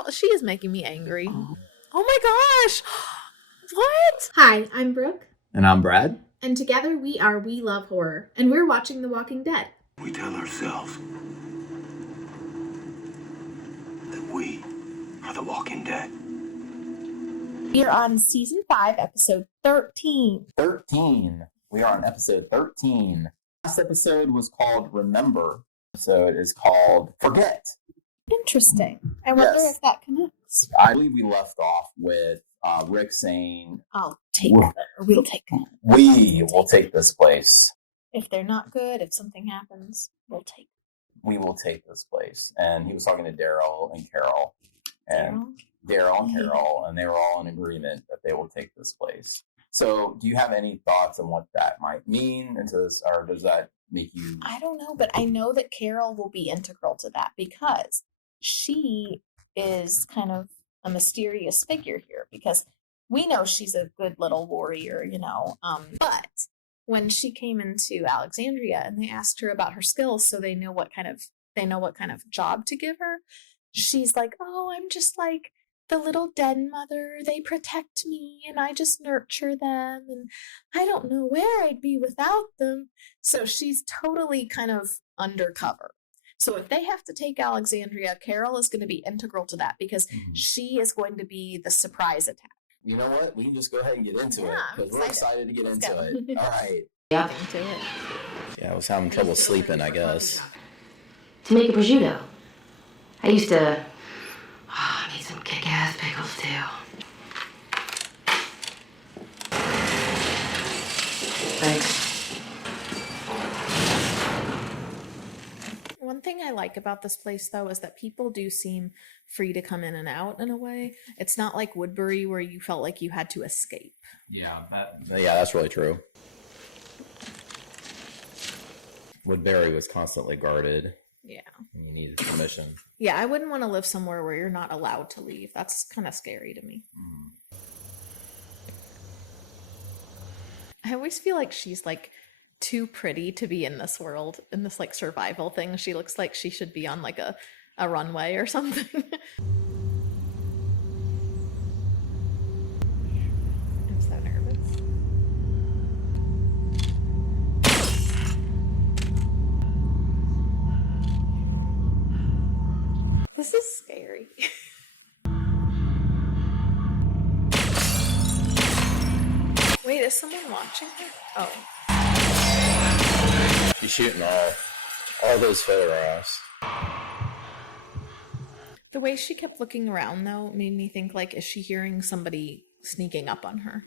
Girl, she is making me angry. Oh my gosh! What? Hi, I'm Brooke. And I'm Brad. And together we are We Love Horror. And we're watching The Walking Dead. We tell ourselves that we are the Walking Dead. We are on season 5, episode 13. 13. We are on episode 13. Last episode was called Remember. So it is called Forget. Interesting. I wonder if that connects. I believe we left off with Rick saying, I'll take them, or we'll take them. We will take this place. If they're not good, if something happens, we'll take them. We will take this place. And he was talking to Daryl and Carol. And Daryl and Carol, and they were all in agreement that they will take this place. So do you have any thoughts on what that might mean into this, or does that make you... I don't know, but I know that Carol will be integral to that because she is kind of a mysterious figure here, because we know she's a good little warrior, you know, but when she came into Alexandria and they asked her about her skills so they know what kind of job to give her, she's like, oh, I'm just like the little den mother. They protect me and I just nurture them and I don't know where I'd be without them. So she's totally kind of undercover. So if they have to take Alexandria, Carol is going to be integral to that because she is going to be the surprise attack. You know what? We can just go ahead and get into it because we're excited to get into it. All right. Yeah. Into it. Yeah, I was having trouble sleeping, I guess. To make a prosciutto. I used to... I need some kick-ass pickles, too. Thanks. One thing I like about this place, though, is that people do seem free to come in and out in a way. It's not like Woodbury where you felt like you had to escape. Yeah, that's really true. Woodbury was constantly guarded. Yeah. And you needed permission. Yeah, I wouldn't want to live somewhere where you're not allowed to leave. That's kind of scary to me. I always feel like she's like too pretty to be in this world, in this like survival thing. She looks like she should be on like a runway or something. I'm so nervous. This is scary. Wait, is someone watching her? Oh. She's shooting all those photographs. The way she kept looking around, though, made me think, like, is she hearing somebody sneaking up on her?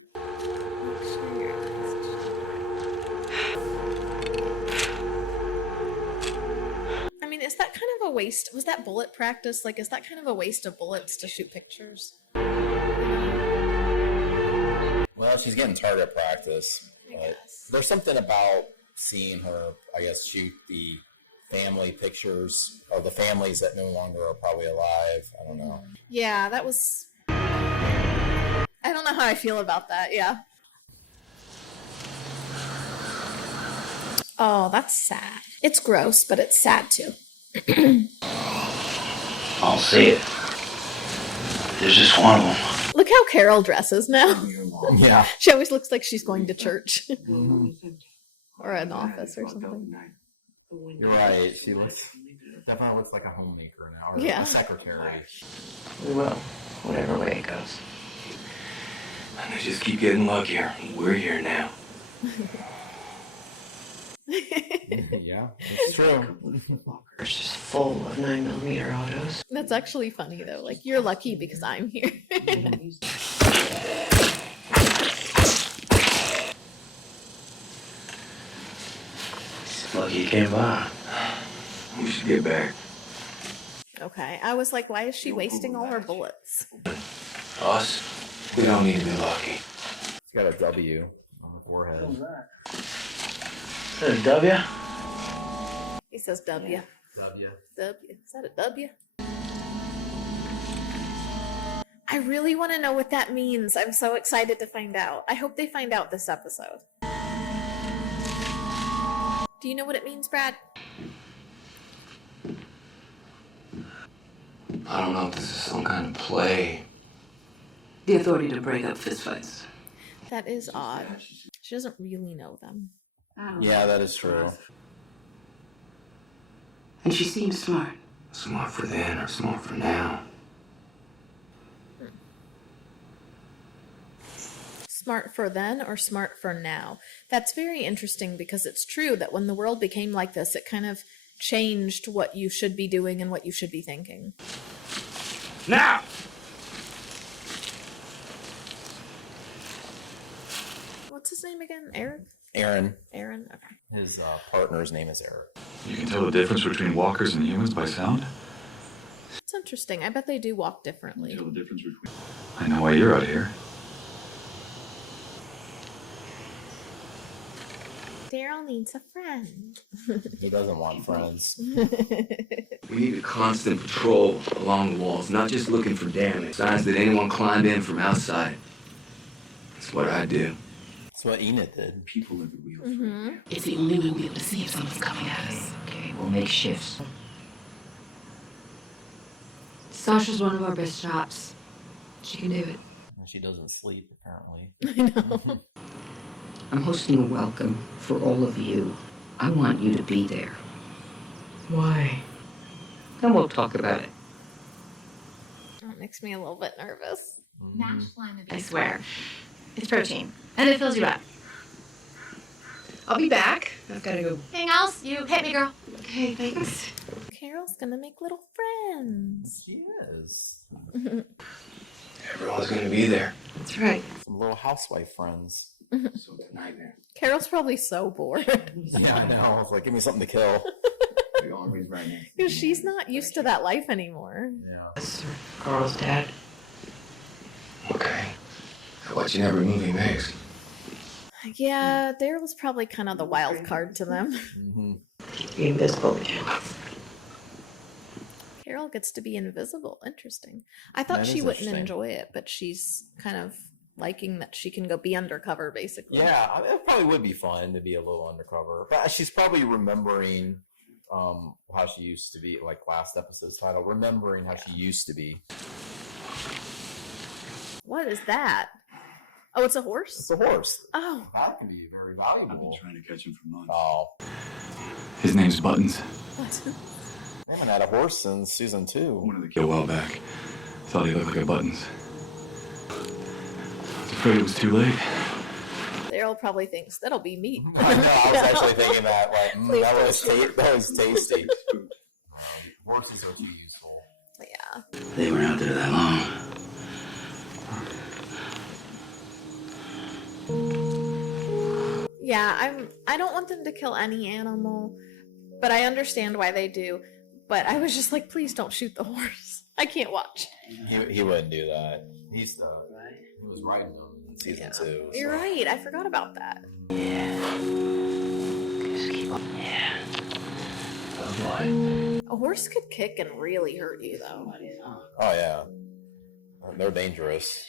I mean, is that kind of a waste? Was that bullet practice? Like, is that kind of a waste of bullets to shoot pictures? Well, she's getting target practice. There's something about seeing her, I guess, shoot the family pictures of the families that no longer are probably alive. I don't know. Yeah, that was... I don't know how I feel about that, yeah. Oh, that's sad. It's gross, but it's sad too. I'll see it. There's just one of them. Look how Carol dresses now. Yeah. She always looks like she's going to church. Or an office or something. You're right. She definitely looks like a homemaker now, or a secretary. Well, whatever way it goes. And they just keep getting luckier. We're here now. Yeah, it's true. It's just full of 9mm autos. That's actually funny, though. Like, you're lucky because I'm here. Lucky you came by. We should get back. Okay, I was like, why is she wasting all her bullets? Us? We don't need to be lucky. She's got a W on her forehead. Is that a W? He says W. W. W. Is that a W? I really want to know what that means. I'm so excited to find out. I hope they find out this episode. Do you know what it means, Brad? I don't know if this is some kind of play. The authority to break up fistfights. That is odd. She doesn't really know them. Yeah, that is true. And she seems smart. Smart for then or smart for now? Smart for then or smart for now? That's very interesting because it's true that when the world became like this, it kind of changed what you should be doing and what you should be thinking. Now! What's his name again? Eric? Aaron. Aaron? Okay. His partner's name is Eric. You can tell the difference between walkers and humans by sound? It's interesting. I bet they do walk differently. Tell the difference between... I know why you're out here. Daryl needs a friend. He doesn't want friends. We need a constant patrol along the walls, not just looking for damage. Signs that anyone climbed in from outside. That's what I do. That's what Enid did. People live at wheel. Mm-hmm. It's the only way we'll be able to see if someone's coming at us. Okay, we'll make shifts. Sasha's one of our best shots. She can do it. She doesn't sleep, apparently. I know. I'm hosting a welcome for all of you. I want you to be there. Why? Then we'll talk about it. That makes me a little bit nervous. I swear. It's protein. And it fills you up. I'll be back. I've got to go. Anything else? You hit me, girl. Okay, thanks. Carol's gonna make little friends. She is. Everyone's gonna be there. That's right. Some little housewife friends. So it's a nightmare. Carol's probably so bored. Yeah, I know. I was like, give me something to kill. Because she's not used to that life anymore. Yeah. That's Carl's dad. Okay. So watching every movie makes. Yeah, Daryl's probably kind of the wild card to them. Mm-hmm. Be invisible again. Carol gets to be invisible. Interesting. I thought That she is wouldn't interesting. enjoy it, but she's kind of liking that she can go be undercover, basically. Yeah, I mean, it probably would be fun to be a little undercover. But she's probably remembering how she used to be, like last episode's title, remembering how she used to be. What is that? Oh, it's a horse? It's a horse. Oh. That could be very I've been valuable. trying to catch him for months. Oh, His name's Buttons. What? they haven't had a horse since season 2. One of the kids a while back. Thought he looked like a Buttons. I was afraid it was too late. Daryl probably thinks that'll be meat. I know. I was actually thinking that, like, Please that was tasty. Horses are too useful. Yeah. They weren't out there that long. Yeah, I don't want them to kill any animal, but I understand why they do. But I was just like, please don't shoot the horse. I can't watch. He wouldn't do that. He was riding them in season 2. You're right. I forgot about that. Just keep on. Yeah. Oh boy. A horse could kick and really hurt you, though. Oh yeah, they're dangerous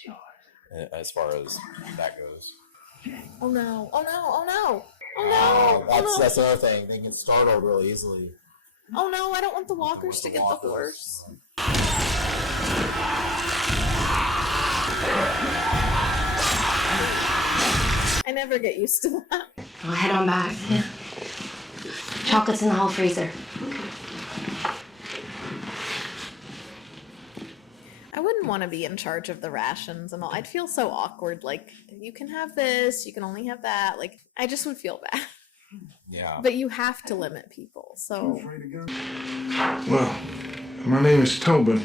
as far as that goes. Oh no! Oh no! Oh no! Oh no! Oh no! That's another thing. They get startled really easily. Oh no! I don't want the walkers to get the horse. I never get used to that. I'll head on back. Yeah. Chocolate's in the hall freezer. I wouldn't want to be in charge of the rations and all. I'd feel so awkward. Like, you can have this, you can only have that. Like, I just would feel bad. Yeah. But you have to limit people, so. Well, my name is Tobin.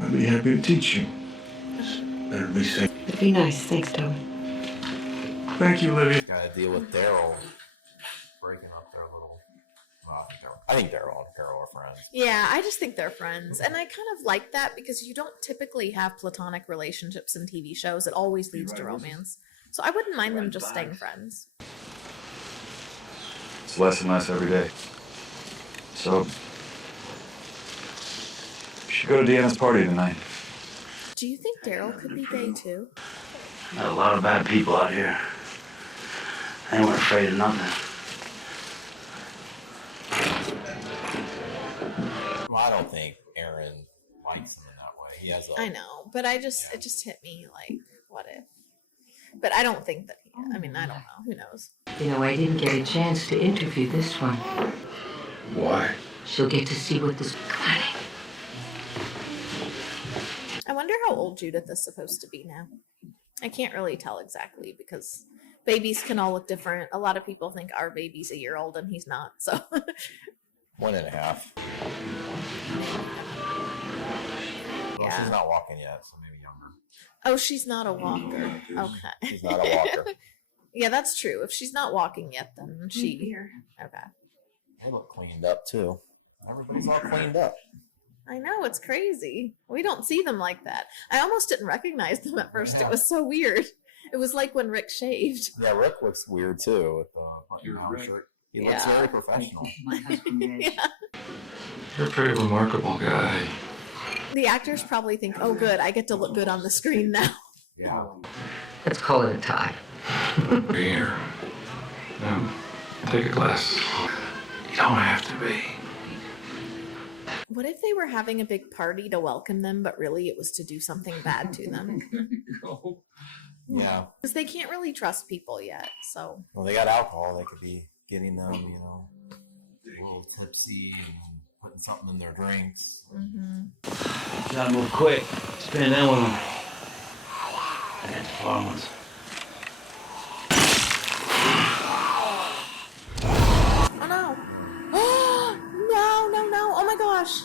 I'd be happy to teach you. Better be safe. It'd be nice. Thanks, Tobin. Thank you, Livy. Got to deal with Daryl breaking up their little. Well, I think Daryl and Carol are friends. Yeah, I just think they're friends. And I kind of like that because you don't typically have platonic relationships in TV shows. It always leads to romance. So I wouldn't mind them just staying friends. It's less and less every day. So, we should go to Deanna's party tonight. Do you think Daryl could be gay too? Got a lot of bad people out here. They weren't afraid of nothing. Well, I don't think Aaron likes him in that way. He has I know, but it just hit me like, what if? But I don't think that I don't know. Who knows? You know, I didn't get a chance to interview this one. Why? She'll get to see what this... Come on in. I wonder how old Judith is supposed to be now. I can't really tell exactly because babies can all look different. A lot of people think our baby's a year old and he's not, so. 1.5. Well, she's not walking yet, so maybe younger. Oh, she's not a walker. Okay. She's not a walker. Yeah, that's true. If she's not walking yet, then she. Okay. They look cleaned up too. Everybody's all cleaned up. I know, it's crazy. We don't see them like that. I almost didn't recognize them at first. Yeah. It was so weird. It was like when Rick shaved. Yeah, Rick looks weird too with the shirt. He looks very professional. Yeah. You're a pretty remarkable guy. The actors probably think, oh, good, I get to look good on the screen now. Yeah. Let's call it a tie. Beer. Take a glass. You don't have to be. What if they were having a big party to welcome them, but really it was to do something bad to them? Yeah. Because they can't really trust people yet, so. Well, they got alcohol. They could be getting them, you know, a little tipsy and putting something in their drinks. Mm-hmm. Gotta move quick. Spin in with them. I got the far ones. Oh no! No! Oh my gosh!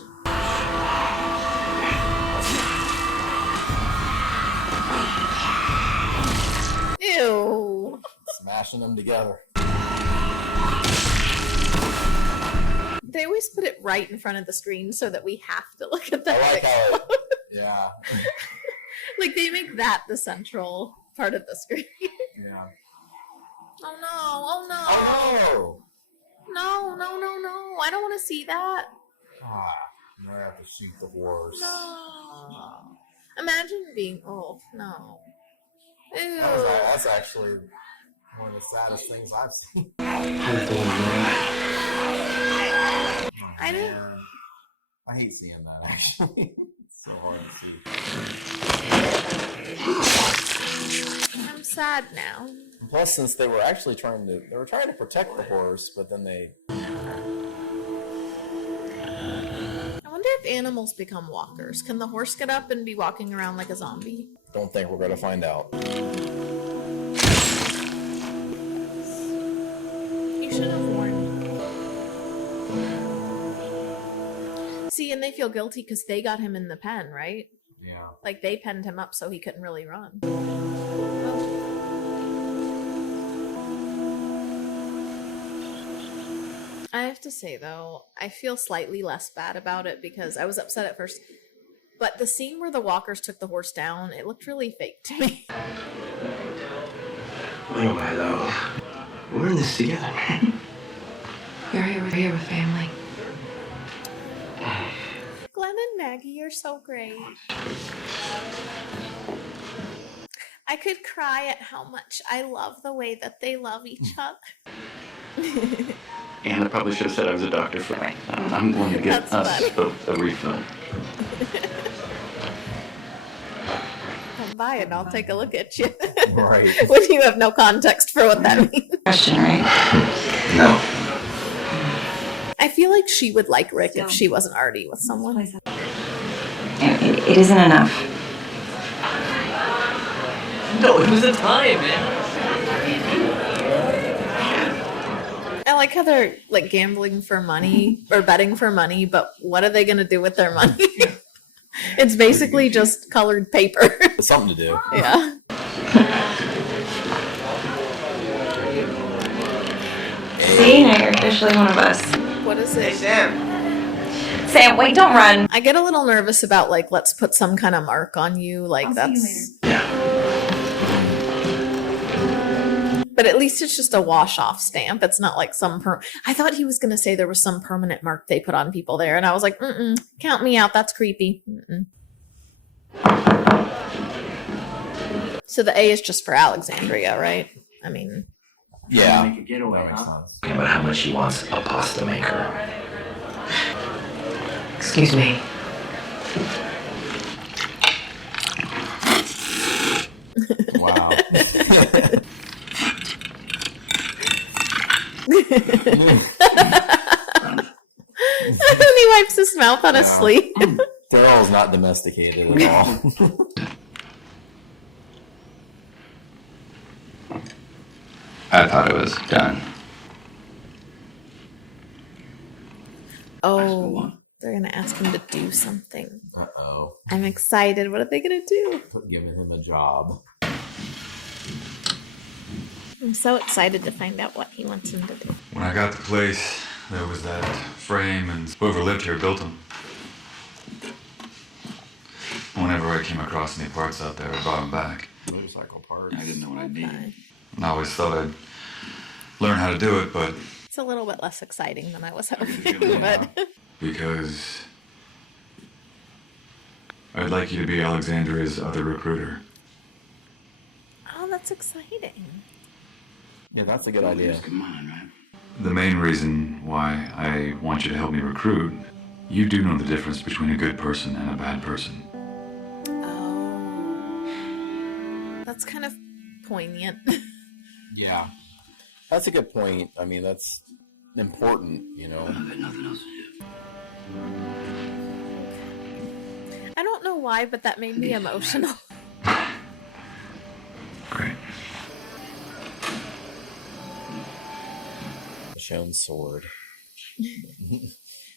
Ew! Smashing them together. They always put it right in front of the screen so that we have to look at that. I like how it, yeah. Like they make that the central part of the screen. Yeah. Oh no! Oh no! Oh No! I don't want to see that. no! Now I have to shoot the horse. No. Imagine being. Oh no. Ew. That's actually one of the saddest things I've seen. I didn't. I hate seeing that actually. It's so hard to see. I'm sad now. Plus, since they were actually trying to protect the horse, but then they. I wonder if animals become walkers. Can the horse get up and be walking around like a zombie? Don't think we're gonna find out. You should have warned. See, and they feel guilty because they got him in the pen, right? Yeah. Like they penned him up so he couldn't really run. I have to say though, I feel slightly less bad about it because I was upset at first. But the scene where the walkers took the horse down, it looked really fake to me. What am I, though? We're in this together, man. We're here with family. Glenn and Maggie are so great. I could cry at how much I love the way that they love each other. And I probably should have said I was a doctor for me. I'm going to get That's us a refill. Come by and I'll take a look at you. Right. When you have no context for what that means. Question, right? No. I feel like she would like Rick if she wasn't already with someone. It isn't enough. No, it was a time, man. I like how they're like gambling for money or betting for money, but what are they going to do with their money? It's basically just colored paper. It's something to do. Yeah. See, now you're officially one of us. What is it? Sam, wait, don't run. I get a little nervous about like, let's put some kind of mark on you. Like that's. But at least it's just a wash-off stamp. It's not like some I thought he was going to say there was some permanent mark they put on people there. And I was like, count me out. That's creepy. So the A is just for Alexandria, right? I mean. Yeah. Make a getaway, That makes huh? sense. About how much she wants a pasta maker. Excuse me. mouth on a sleeve. Daryl's not domesticated at all. I thought it was done. Oh, they're gonna ask him to do something. Uh-oh. I'm excited. What are they gonna do? Giving him a job. I'm so excited to find out what he wants him to do. When I got the place, there was that frame, and whoever lived here built them. Whenever I came across any parts out there, I brought them back. Motorcycle parts. I didn't know what I'd need. Okay. I always thought I'd learn how to do it, but It's a little bit less exciting than I was hoping, but because I'd like you to be Alexandria's other recruiter. oh, that's exciting. Yeah, that's a good idea. Come on, right? The main reason why I want you to help me recruit, you do know the difference between a good person and a bad person. Oh, that's kind of poignant. Yeah. That's a good point. I mean, that's important, you know. I've got nothing else to do. I don't know why, but that made me emotional. Great. Shown sword.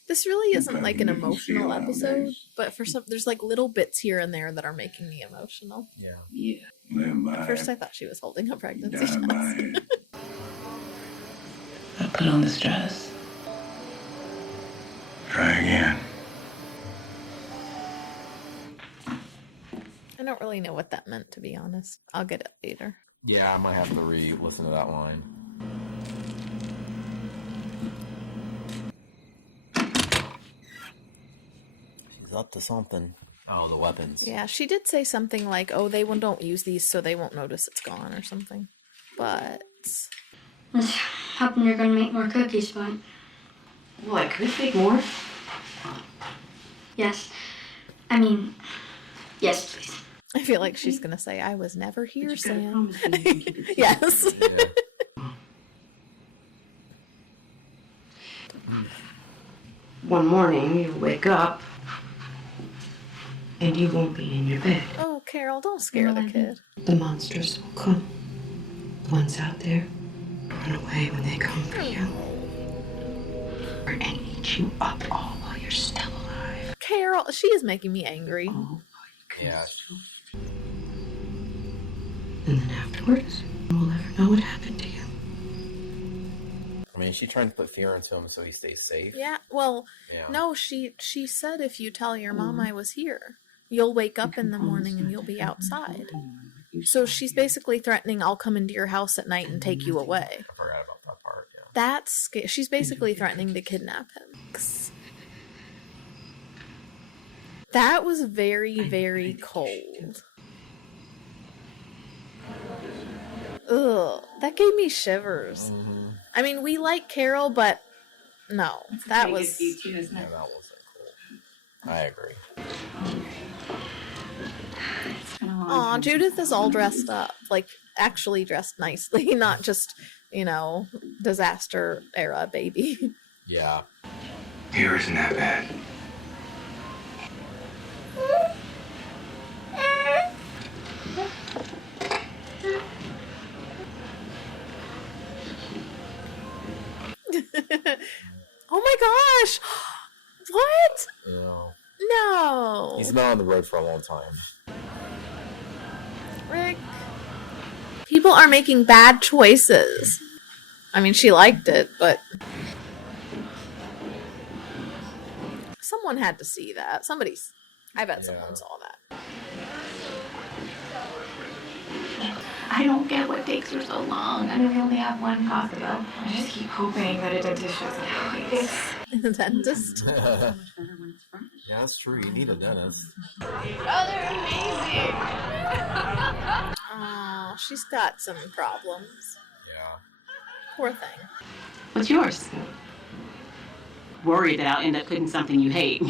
This really isn't like an emotional episode, but for some, there's like little bits here and there that are making me emotional. Yeah. Yeah. At first, I thought she was holding a pregnancy test. I put on this dress. Try again. I don't really know what that meant, to be honest. I'll get it later. Yeah, I might have to re-listen to that line. She's up to something. Oh, the weapons. Yeah, she did say something like, oh, they don't use these so they won't notice it's gone or something. But Let's hoping you're gonna make more cookies, but Well, I could make more. yes. I mean, yes, please. I feel like she's going to say, I was never here, You gotta Sam. promise me you can keep it Yes. Yeah. One morning, you wake up, and you won't be in your bed. Oh, Carol, don't scare the kid. The monsters will come. The ones out there run away when they come for you. And eat you up all while you're still alive. Carol, she is making me angry. Yeah. And then afterwards, no one will ever know what happened to you. I mean, is she trying to put fear into him so he stays safe? Yeah, well, Yeah. no, she said if you tell your mom I was here, you'll wake up in the morning and you'll be outside. So she's basically threatening, I'll come into your house at night and take you away. I forgot about that part, yeah. That's she's basically threatening to kidnap him. That was very, very cold. Ugh, that gave me shivers. Mm-hmm. I mean, we like Carol, but no, that was. Yeah, that wasn't cool. I agree. Aw, Judith is all dressed up, like actually dressed nicely, not just, disaster era baby. Yeah. Here isn't that bad. Oh my gosh! What? Yeah. No. He's been on the road for a long time. Rick. People are making bad choices. I mean, she liked it, but someone had to see that. I bet someone saw that. I don't get what takes her so long. I know we only have one coffee though. I just keep hoping that a dentist shows up. The dentist. Yeah, that's true. You need a dentist. Oh, they're amazing. Oh, she's got some problems. Yeah. Poor thing. What's yours? Worried that I'll end up cooking something you hate.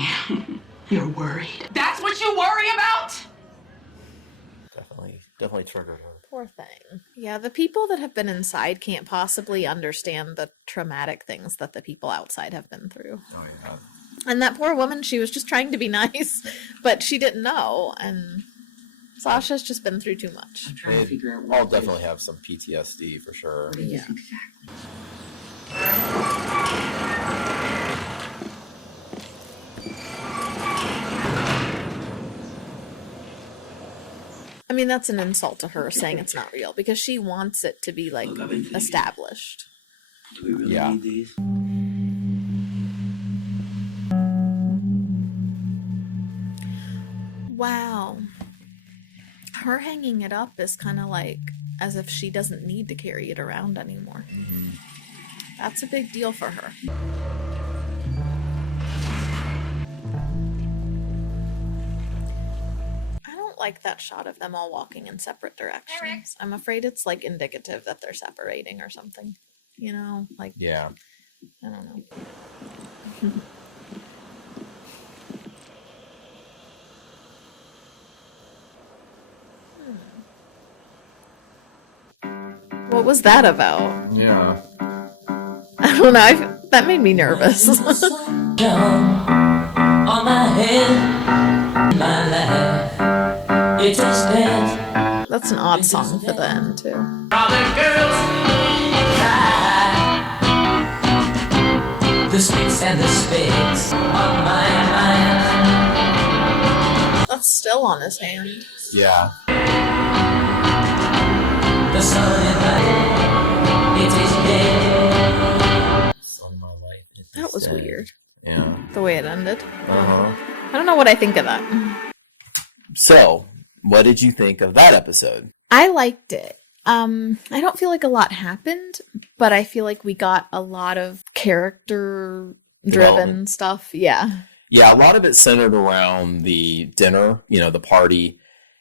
You're worried. That's what you worry about? Definitely triggered her. Poor thing. Yeah, the people that have been inside can't possibly understand the traumatic things that the people outside have been through. Oh, yeah. And that poor woman, she was just trying to be nice, but she didn't know. And Sasha's just been through too much. I'm trying to figure out. I'll definitely have some PTSD for sure. Yeah. I mean, that's an insult to her saying it's not real because she wants it to be like established. Do we really need these? Wow. Her hanging it up is kind of like as if she doesn't need to carry it around anymore. Mm-hmm. That's a big deal for her. I don't like that shot of them all walking in separate directions. I'm afraid it's like indicative that they're separating or something. You know, like, yeah. I don't know. What was that about? Yeah. I don't know. That made me nervous. On my head, my life, it just ends. That's an odd song for the end, too. All the girls cry. The spicks and the spicks on my mind. That's still on his hand. Yeah. The sun in my head, it is dead. That was weird. Yeah. The way it ended. Uh-huh. I don't know what I think of that. So, what did you think of that episode? I liked it. I don't feel like a lot happened, but I feel like we got a lot of character driven stuff. Yeah. Yeah, a lot of it centered around the dinner, the party,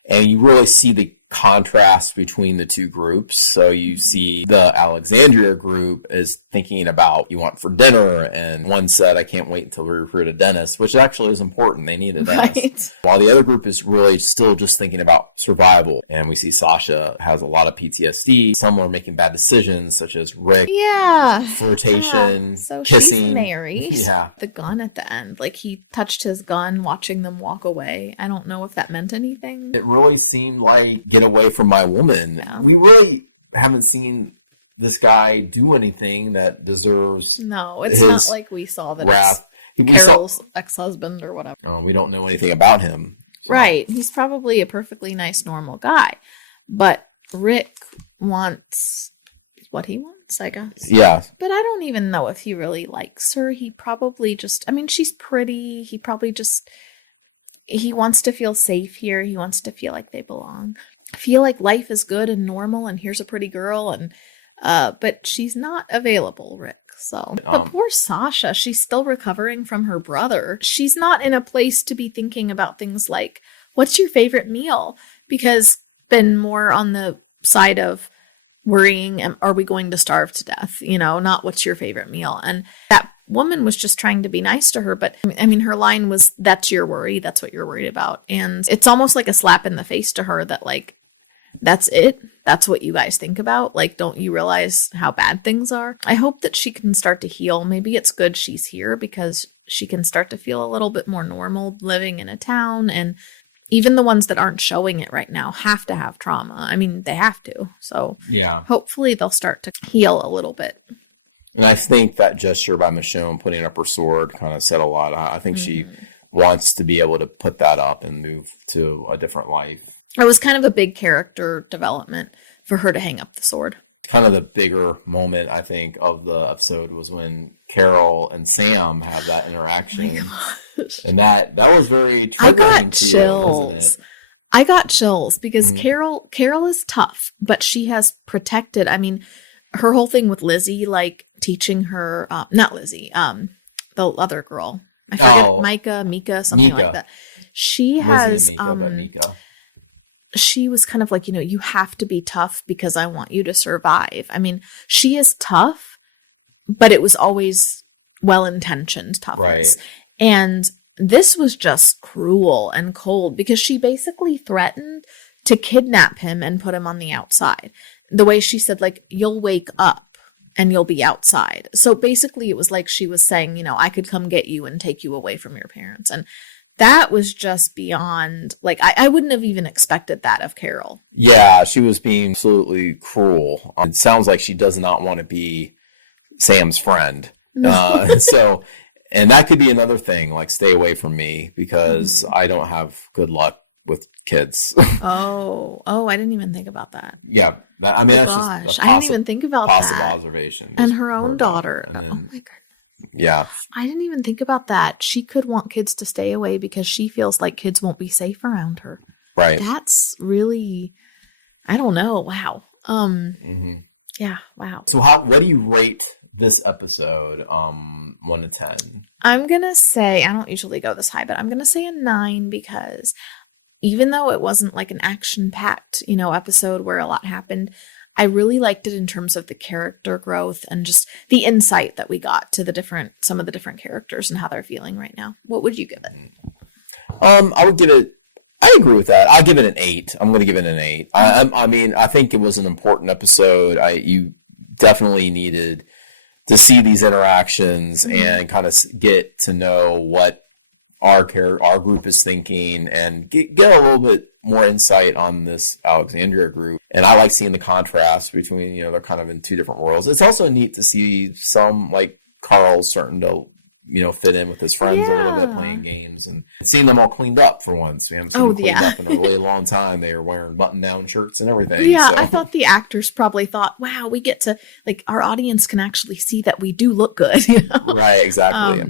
and you really see the contrast between the two groups. So you see the Alexandria group is thinking about you want for dinner, and one said, I can't wait until we recruit a dentist, which actually is important. They need a dentist. Right. While the other group is really still just thinking about survival. And we see Sasha has a lot of PTSD. Some are making bad decisions, such as Rick. Yeah. Flirtation. Yeah. So kissing. She's married. Yeah. The gun at the end. Like he touched his gun watching them walk away. I don't know if that meant anything. It really seemed like get away from my woman. Yeah. We really haven't seen this guy do anything that deserves. No, it's not like we saw that wrath. It's Carol's ex-husband or whatever. We don't know anything about him. So. Right. He's probably a perfectly nice, normal guy. But Rick wants what he wants, I guess. Yeah. But I don't even know if he really likes her. He probably just, she's pretty. He probably just, he wants to feel safe here. He wants to feel like they belong. Feel like life is good and normal and here's a pretty girl and but she's not available, Rick. So but poor Sasha, she's still recovering from her brother. She's not in a place to be thinking about things like what's your favorite meal, because been more on the side of worrying, are we going to starve to death, not what's your favorite meal. And that woman was just trying to be nice to her, but her line was, that's your worry, that's what you're worried about. And it's almost like a slap in the face to her that like, that's it. That's what you guys think about. Like, don't you realize how bad things are? I hope that she can start to heal. Maybe it's good she's here because she can start to feel a little bit more normal living in a town. And even the ones that aren't showing it right now have to have trauma. They have to. So yeah, hopefully they'll start to heal a little bit. And I think that gesture by Michonne putting up her sword kind of said a lot. I think she wants to be able to put that up and move to a different life. It was kind of a big character development for her to hang up the sword. Kind of the bigger moment, I think, of the episode was when Carol and Sam have that interaction. Oh my gosh. And that was very triggering. I got chills. I got chills because Carol is tough, but she has protected. Her whole thing with Lizzie, like teaching her, not Lizzie, the other girl. I forget, Mika, something Mika. like that. She has, Mika. She was kind of like, you have to be tough because I want you to survive. She is tough, but it was always well-intentioned toughness. Right. And this was just cruel and cold because she basically threatened to kidnap him and put him on the outside. The way she said, like, you'll wake up and you'll be outside. So basically it was like she was saying, you know, I could come get you and take you away from your parents. And that was just beyond, like, I wouldn't have even expected that of Carol. Yeah, she was being absolutely cruel. It sounds like she does not want to be Sam's friend. So, and that could be another thing, like, stay away from me because I don't have good luck with kids. Oh, I didn't even think about that. Yeah, I mean, that's just I didn't even think about possible that. observation. And her own daughter. And then, oh my goodness. Yeah. I didn't even think about that. She could want kids to stay away because she feels like kids won't be safe around her. Right. That's really, I don't know. Wow. Yeah. Wow. So what do you rate this episode? 1 to 10. I'm gonna say, I don't usually go this high, but I'm gonna say a 9 because even though it wasn't like an action-packed, you know, episode where a lot happened, I really liked it in terms of the character growth and just the insight that we got to some of the different characters and how they're feeling right now. What would you give it? I would give it, I agree with that. I'll give it an 8. I'm going to give it an 8. I mean, I think it was an important episode. You definitely needed to see these interactions and kind of get to know what our group is thinking and get a little bit more insight on this Alexandria group. And I like seeing the contrast between, you know, they're kind of in two different worlds. It's also neat to see some, like, Carl starting to, you know, fit in with his friends a little bit, playing games, and seeing them all cleaned up for once. We haven't seen them cleaned up in a really long time. They were wearing button-down shirts and everything. Yeah, so. I thought the actors probably thought, wow, we get to, like, our audience can actually see that we do look good, you know? Right, exactly.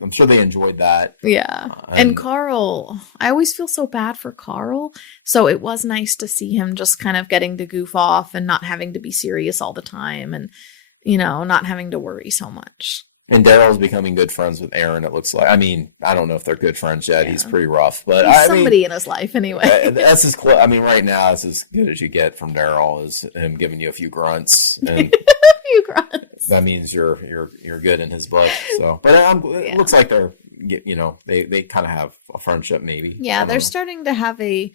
I'm sure they enjoyed that. Yeah. And Carl, I always feel so bad for Carl. So it was nice to see him just kind of getting to goof off and not having to be serious all the time and, you know, not having to worry so much. And Daryl's becoming good friends with Aaron, it looks like. I mean, I don't know if they're good friends yet. Yeah. He's pretty rough. But He's somebody in his life anyway. That's as close. I mean, right now, it's as good as you get from Daryl is him giving you a few grunts. And a few grunts. That means you're good in his book. So, but it looks like they're, you know, they kind of have a friendship maybe. Yeah, they're starting to have a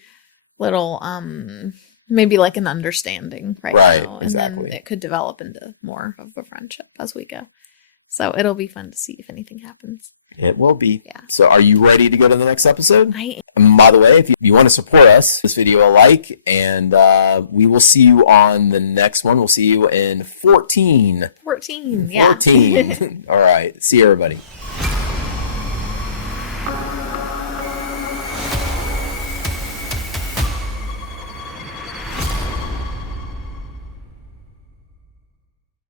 little, maybe like an understanding right now. And then it could develop into more of a friendship as we go. So it'll be fun to see if anything happens. It will be. Yeah. So are you ready to go to the next episode? I am. And by the way, if you want to support us, this video a like, and we will see you on the next one. We'll see you in 14. 14, yeah. 14. All right. See you, everybody.